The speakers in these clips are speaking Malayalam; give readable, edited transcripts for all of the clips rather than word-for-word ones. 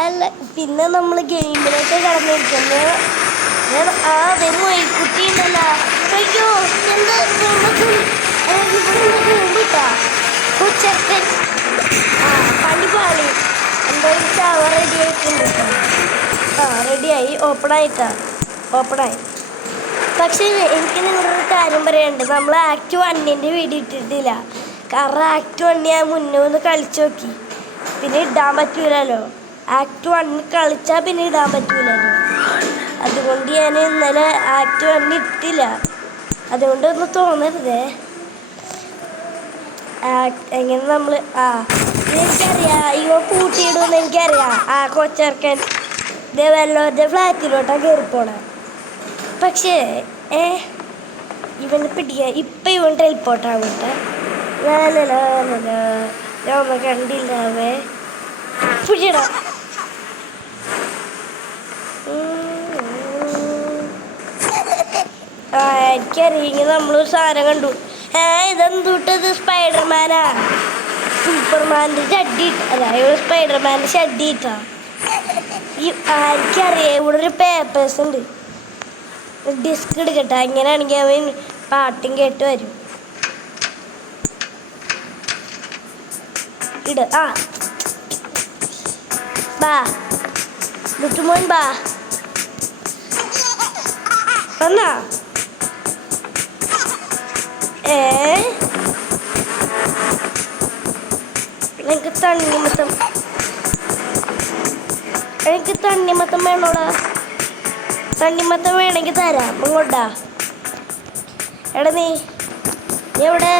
അല്ല പിന്നെ നമ്മൾ ഗെയിമിലേക്ക് കടന്നിരിക്കുന്നത് കുട്ടി ഉണ്ടല്ലോ. അയ്യോ എന്താ ചെക്കൻ പണിപാളി എന്താ ചാവ റെഡി ആയിട്ടുണ്ട്. റെഡിയായി ഓപ്പണായി. പക്ഷേ എനിക്ക് നിങ്ങളൊരു കാര്യം പറയാനുണ്ട്. നമ്മൾ ആക്ട് 1ൻ്റെ വീഡിയോ ഇട്ടിട്ടില്ല. കാരണം ആക്ട് 1 ഞാൻ മുന്നേ ഒന്ന് കളിച്ചു നോക്കി, പിന്നെ ഇടാൻ പറ്റൂലല്ലോ. ആക്ട് 1 കളിച്ചാൽ പിന്നെ ഇടാൻ പറ്റൂലല്ലോ. അതുകൊണ്ട് ഞാൻ ഇന്നലെ ആക്ട് 1 ഇട്ടില്ല. അതുകൊണ്ടൊന്നും തോന്നരുതേ. എങ്ങനെ നമ്മൾ എനിക്കറിയാം ഇവ കൂട്ടിയിടുമെന്ന് എനിക്കറിയാം. കൊച്ചർക്കൻ വല്ലവരുടെ ഫ്ലാറ്റിലോട്ടാണ് കയറിപ്പോണേ. പക്ഷേ ഇവനെ പിടിക്കുക. ഇപ്പം ഇവൻ ടെലിപ്പോർട്ടാവട്ടെ. ഞാൻ ഒന്നും കണ്ടില്ലാവേ. പിടിയടാ. എനിക്കറിയെങ്കിൽ നമ്മളൊരു സാധനം കണ്ടു. ഇതെന്തൂട്ടത്? സ്പൈഡർമാനാ. സൂപ്പർമാൻ്റെ ഷഡ്ഡി അല്ല, സ്പൈഡർമാൻ്റെ ഷഡ്ഡി ഇട്ടാ. എനിക്കറിയാം ഇവിടെ ഒരു പേപ്പേഴ്സ് ഉണ്ട്. ഡിസ്ക് എടുക്കട്ടെ. അങ്ങനെയാണെങ്കിൽ അവൻ പാട്ടും കേട്ട് വരും. ബാ മുട്ടുമോൻ ബാ വന്നാ. എനിക്ക് തണ്ണിമത്തം വേണോടാ. തണ്ണിമത്തം വേണമെങ്കിൽ തരാം. ഇങ്ങോട്ടാ. എടാ നീ എവിടെ?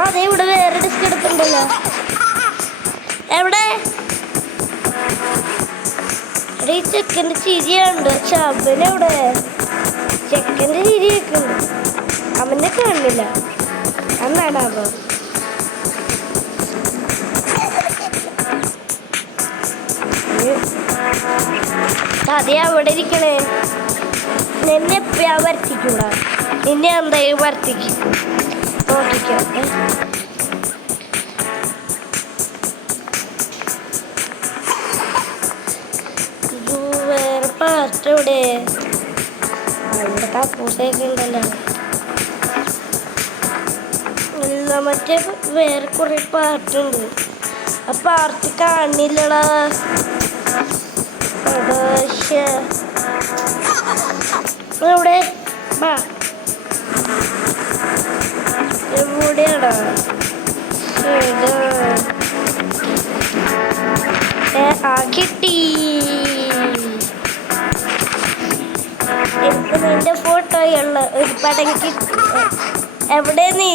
അതെ ഇവിടെ വേറെ ഡിസ്ക് എടുത്തിട്ടുണ്ടല്ലോ. എവിടെ? എടാ ഈ ചെക്കൻ്റെ ചിരിയുണ്ട്. ശബനെവിടെ? ചെക്കൻ്റെ ചിരിയൊക്കെ ഉണ്ട്. അവനെ കാണില്ല. അന്നാടാവോ അതെ അവിടെ ഇരിക്കണേ. നിന്നെ എപ്പോഴാ വർത്തിക്കൂടാ. നിന്നെ എന്തായാലും വർത്തിക്കും. നോക്കിക്കോ. വേറെ പാർട്ട് എവിടെ? അവിടെ കപ്പൂസൊക്കെ ഉണ്ടല്ലോ. എല്ലാം മറ്റേ വേറെ കുറെ പാർട്ടുണ്ട്. ആ പാർട്ട് കാണില്ലടാ. എവിടെ? എവിടെയാടാ? കിട്ടി. എനിക്ക് നിന്റെ ഫോട്ടോയുള്ള ഒരു പടം കിട്ടി. എവിടെ നീ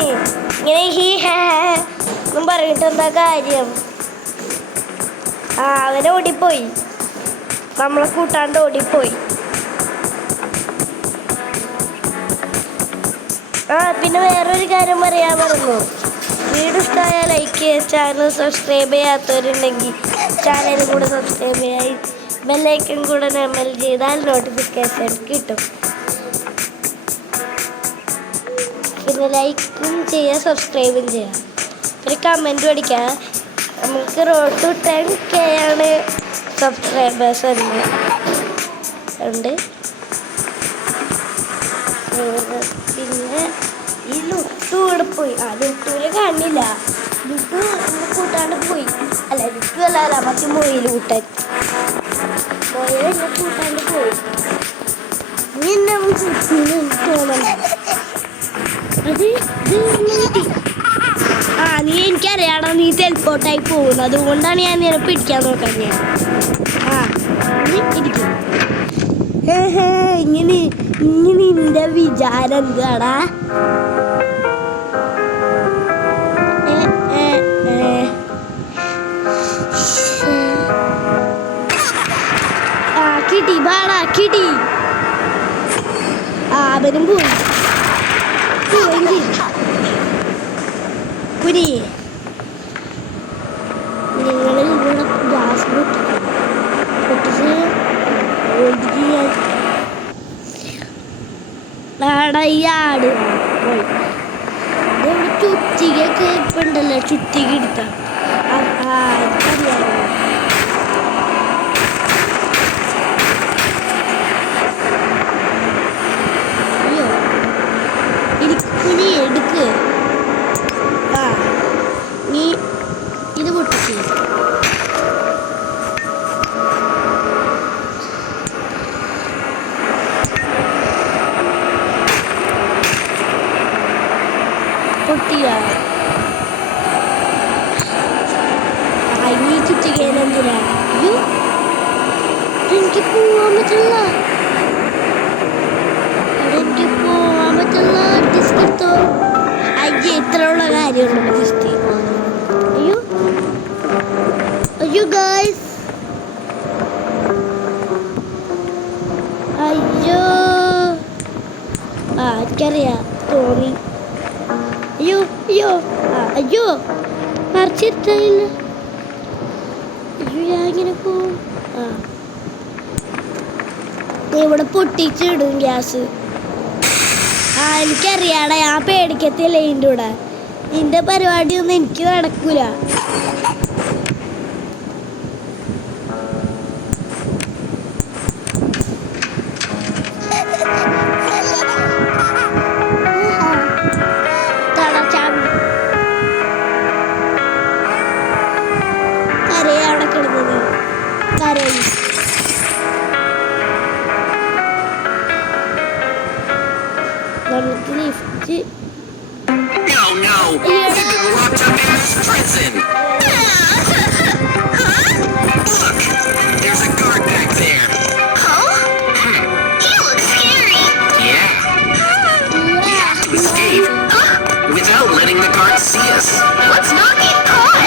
ഇങ്ങനെ ഹീ ഹാന്നും പറഞ്ഞിട്ട് എന്താ കാര്യം? അവനെ ഓടിപ്പോയി. നമ്മളെ കൂട്ടാണ്ട് ഓടിപ്പോയി. പിന്നെ വേറൊരു കാര്യം പറയാൻ പറഞ്ഞു. വീഡിയോ ഇഷ്ടമായാൽ ലൈക്ക് ചെയ്യുക. ചാനൽ സബ്സ്ക്രൈബ് ചെയ്യാത്തവരുണ്ടെങ്കിൽ ചാനലും കൂടെ സബ്സ്ക്രൈബ് ചെയ്യായി ബെല്ലൈക്കൺ കൂടെ എനേബിൾ ചെയ്താൽ നോട്ടിഫിക്കേഷൻ കിട്ടും. പിന്നെ ലൈക്കും ചെയ്യുക, സബ്സ്ക്രൈബും ചെയ്യുക. ഒരു കമൻറ്റും അടിക്കുക. നമുക്ക് റോഡ് ടു 10K ആണ് സബ്സ്ക്രൈബേഴ്സ് ഉണ്ട്. പിന്നെ ഈ ലുട്ടു ഇവിടെ പോയി. ലുട്ടൂരെ കാണില്ല. ലുട്ടു കൂട്ടാണ്ട് പോയി. അല്ല ലുട്ടു അല്ല മറ്റേ മൊയിൽ കൂട്ടാൻ. മൊയിൽ എന്നെ കൂട്ടാണ്ട് പോയി. ഇനി തോന്നണം. അത് കിട്ടി. നീ എനിക്കറിയാടാ നീ ടെലിപ്പോർട്ടായി പോകുന്നു. അതുകൊണ്ടാണ് ഞാൻ നിന്നെ പിടിക്കാൻ നോക്കാൻ. ഇരിക്കും. ഇങ്ങനെ നിന്റെ വിചാരം എന്താടാ? കിട്ടി ബാടാ കിട്ടി. അവനും പോയി. കുരി നിങ്ങൾ ഇവിടെ ഗ്യാസ് പൊട്ടിച്ച് ആട് പോയി. ഇവിടെ ചുറ്റികയൊക്കെ ഇപ്പം ഉണ്ടല്ലോ. ചുറ്റിക എടുത്ത അറിയാം. പൊട്ടിച്ച്. പൊട്ടിയ അയ്യ ചുറ്റിക്കേനെന്തിനാ? എനിക്ക് പോവാൻ പറ്റില്ല, എനിക്ക് പോവാൻ പറ്റില്ല. ഡിസ്ക് എടുത്തോ. അയ്യ ഇത്രയുള്ള കാര്യമുണ്ടല്ലോ ഡിസ്ക്. അയ്യോ അയ്യോ ഗായ്സ്, അയ്യോ എനിക്കറിയാം തോന്നി. അയ്യോ അയ്യോ അയ്യോ മറിച്ചിട്ടില്ല. അയ്യോ ഞാൻ ഇങ്ങനെ പോവും. ഇവിടെ പൊട്ടിച്ചിടും ഗ്യാസ്. എനിക്കറിയാടാ, ഞാൻ പേടിക്കത്തില്ല. ഇതിൻ്റെ കൂടെ ഇതിൻ്റെ പരിപാടിയൊന്നും എനിക്ക് നടക്കൂല. കരയാണ് കിടന്നത്, കരയി. നമുക്ക് lift. No, no! You've been locked up in this prison! Look! There's a guard back there! Huh? You look scary! Yeah! We have to escape! Without letting the guards see us! Let's not get caught!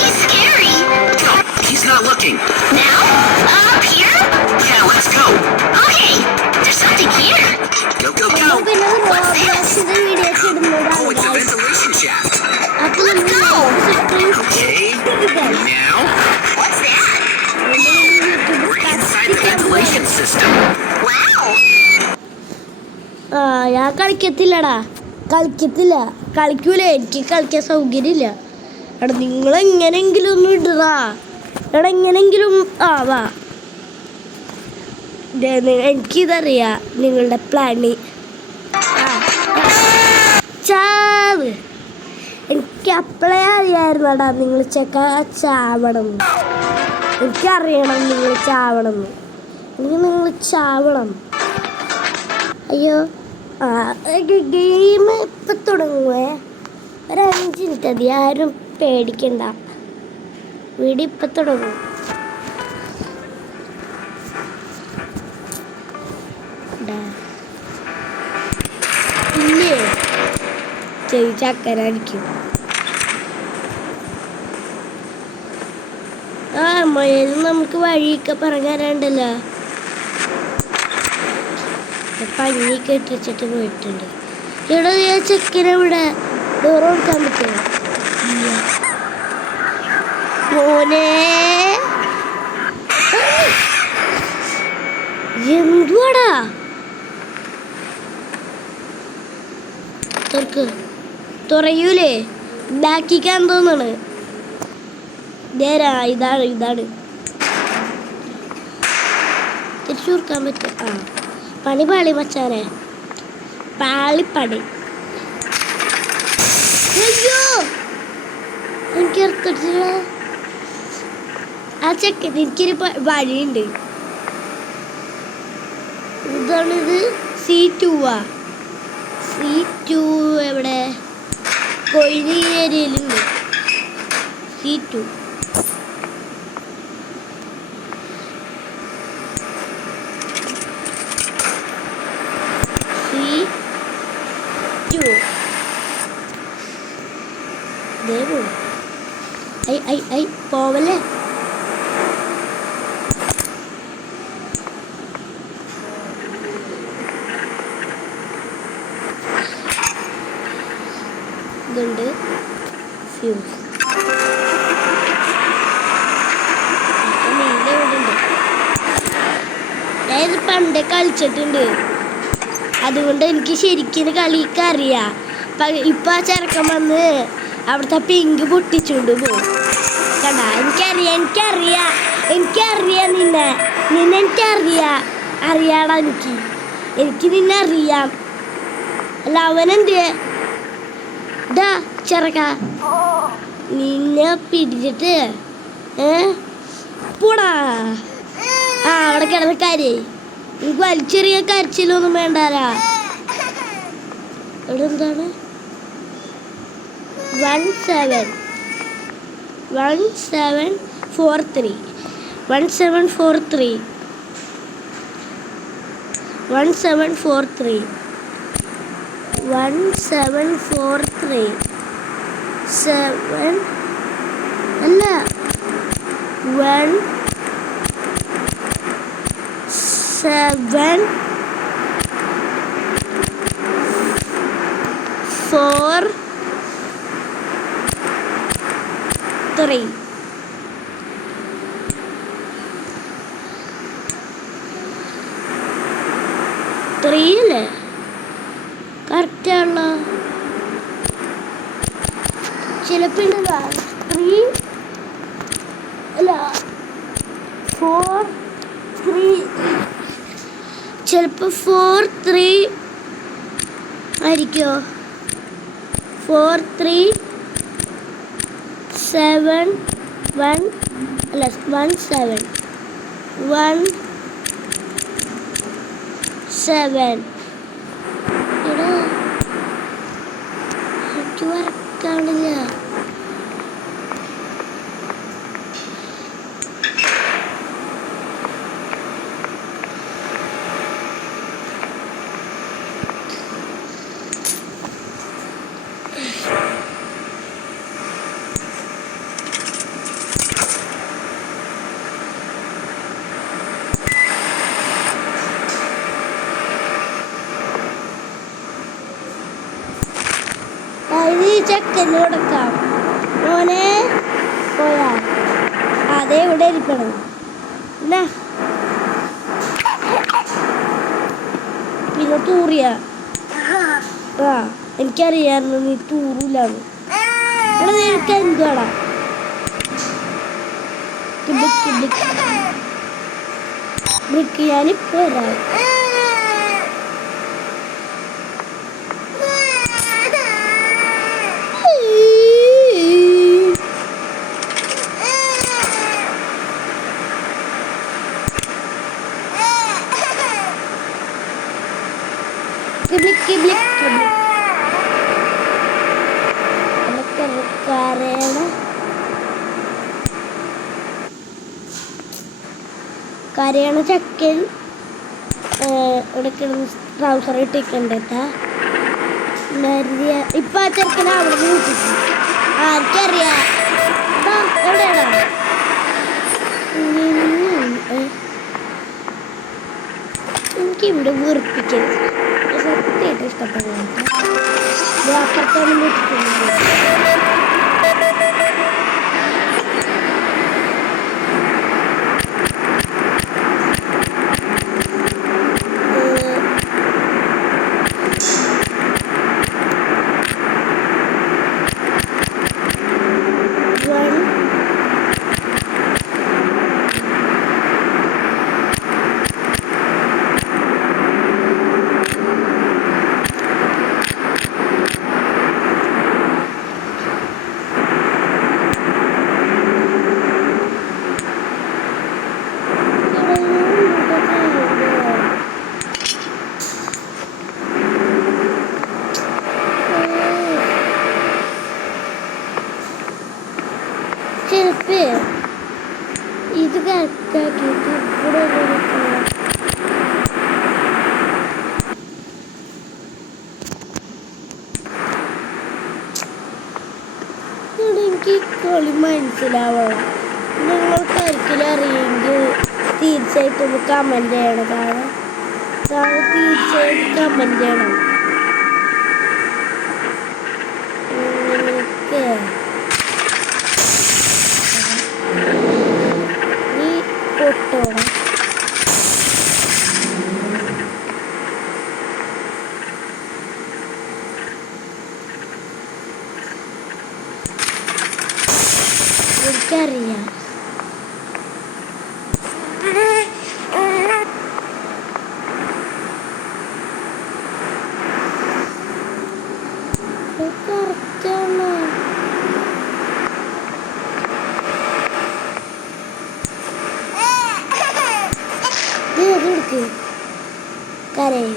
He's scary! No, he's not looking! Now? Up here? Yeah, let's go! Okay! There's something here! Go, go, go! പിന്നെ റോബ്ലോക്സിന്റെ വീഡിയോസ് Oh, it's a ഇടുന്നതാണ്. ventilation shaft! അപ്പൊ Let's go! Okay, now What's that? we're inside the ventilation system! Wow! ഞാൻ കളിക്കത്തില്ലടാ, കളിക്കൂല. എനിക്ക് കളിക്കാൻ സൗകര്യമില്ല. എടാ നിങ്ങളെങ്ങനെങ്കിലും ഒന്ന് ഇടറാ. എടാ എങ്ങനെങ്കിലും വാ. എനിക്കിതറിയാം നിങ്ങളുടെ പ്ലാന്. ചാവ്. എനിക്ക് അപ്പളേ അറിയായിരുന്നടാ നിങ്ങൾ ചാവണം. എനിക്കറിയണം നിങ്ങൾ ചാവണം. നിങ്ങൾ ചാവണം. അയ്യോ ഗെയിം ഇപ്പം തുടങ്ങുവേ. ഒരു 5 മിനിറ്റ് മതി, ആരും പേടിക്കണ്ട. വീഡിയോ ഇപ്പം തുടങ്ങും. ഇല്ലേ ചക്കരായിരിക്കും. മഴയിൽ നമുക്ക് വഴിയൊക്കെ പറഞ്ഞു തരാണ്ടല്ലോ. പഞ്ഞിയൊക്കെ ഇട്ടിച്ചിട്ട് പോയിട്ടുണ്ട്. ഇവിടെ ചെക്കനെവിടെ ഡോർ കൊടുക്കാൻ പറ്റുമോ? മോനെ എന്തുവാടാ? തുറയൂലേ? ബാക്കിക്കാൻ തോന്നാണ്. ഇതാണ് തിരിച്ചു കൊടുക്കാൻ പറ്റും. പണി മച്ചാനെ, പാളിപ്പണി. അയ്യോ എനിക്ക് എടുത്തിട്ടില്ല. ആ ചെക്കൻ എനിക്കൊരു വഴിയുണ്ട്. ഇതാണിത്. C2 C2 എവിടെ? കൊയിലി ഏരിയയിലുണ്ട് C2. പോവല്ലേ? ഇതുണ്ട് ഫ്യൂസ്. ഞാനിത് പണ്ടേ കളിച്ചിട്ടുണ്ട്, അതുകൊണ്ട് എനിക്ക് ശരിക്കും കളിക്ക് അറിയാം. ഇപ്പം ആ ചെറുക്കൻ വന്ന് അവിടുത്തെ പിങ്ക് പൊട്ടിച്ചുകൊണ്ട് പോകും. കണ്ട, എനിക്കറിയാം നിന്നെ എനിക്കറിയാം. അറിയാടാ, എനിക്ക് നിന്നെ അറിയാം. അല്ല അവനെന്ത് ചെറുക്ക നിന്നെ പിടിച്ചിട്ട് പോടാ. ആ അവിടെ കിടന്ന കാര്യേ എനിക്ക് വലിച്ചെറിയ കരച്ചിലൊന്നും വേണ്ടാരാ. ഇവിടെ എന്താണ് 1743 1743 1743 1743 7 അല്ല 1 7 4 3 3 അല്ലേ കറക്റ്റാണല്ലോ. ചിലപ്പോൾ 3 അല്ല 4 3 ചിലപ്പോൾ 4 3 ആയിരിക്കോ. 4 3 7 1 അല്ല 1 7 1 7 എടാ എനിക്ക് വരക്കാണില്ല. ഇത് ചെക്കന് കൊടുക്കാം. മോനെ പോയാ അതേ ഇവിടെ ഇരിക്കണം. ഇല്ല പിന്നെ തൂറിയ ആ എനിക്കറിയായിരുന്നു നീ തൂറില്ലാന്ന്. എടാ നിനക്ക് എന്തുവാടാ ബ്രിക്ക് ഞാനിപ്പോ വരാം. കരയണ ചക്കൻ ഇവിടെ കിടന്ന് ട്രൗസർ ഇട്ടിട്ടുണ്ടാ. ഇപ്പൊ ആ ചെക്കനെ അവിടെ നിന്ന് ആർക്കറിയാം എവിടെയാണോ എനിക്കിവിടെ വെറുപ്പിക്കരുത്. സത്യമായിട്ട് ഇഷ്ടപ്പെടുന്നു. അപ്പുറത്താണ് ചെറുപ്പ് ഇത് കറക്റ്റാക്കിയിട്ട് ഇവിടെ എനിക്ക് കളി മനസ്സിലാവണം. നിങ്ങൾക്ക് ഒരിക്കലും അറിയെങ്കിൽ തീർച്ചയായിട്ടും കമൻറ്റ് ചെയ്യണം. താഴെ തീർച്ചയായിട്ടും കമൻറ്റ് ചെയ്യണം. നീ പൊട്ടോണം. എനിക്കറിയാം. കറക്റ്റാണോ കരയും